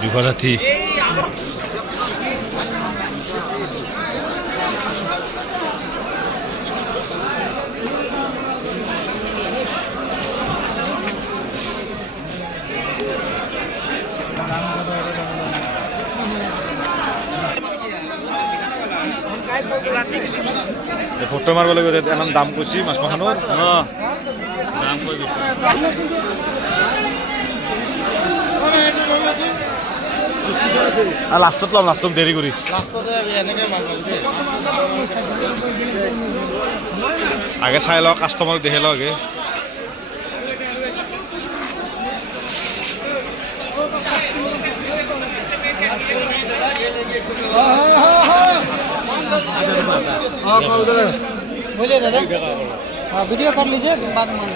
বিপদার্থী photo মারব লাগিব এনাম দাম কৈছি মাছ মাখানোর দাম কৈ দিছে লাষ্টত লম লাষ্টত দেৰি কৰি আগে চাই লওক কাষ্টমাৰক দেখি লওক আগে बोलिए दादा हाँ वीडियो कर लीजिए बाद में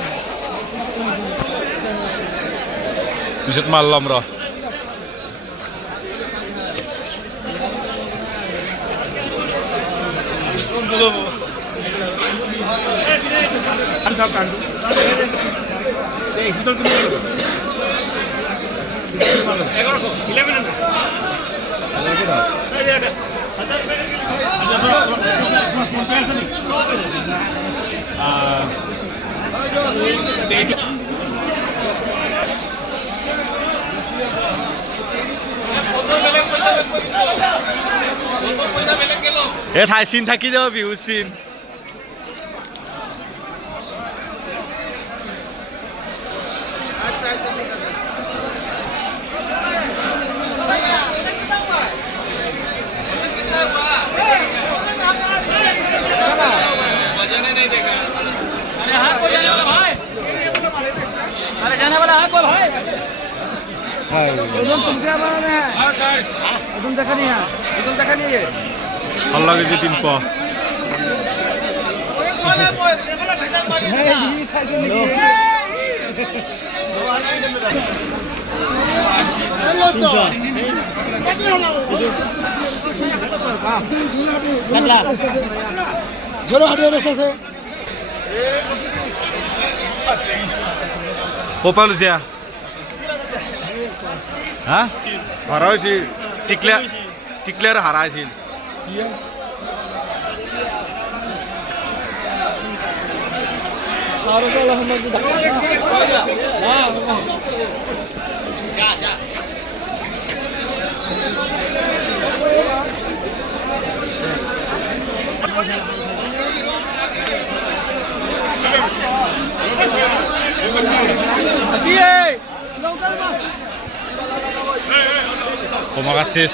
পিছত মাল লম ৰ এ ঠাই চিন থাকি যাব বিহু চিন Allah ke jitin po. Apa lu sih? Hah? Harai sih, tikler harai sih. Iya. Harus Allah mengucapkan. Terima kasih.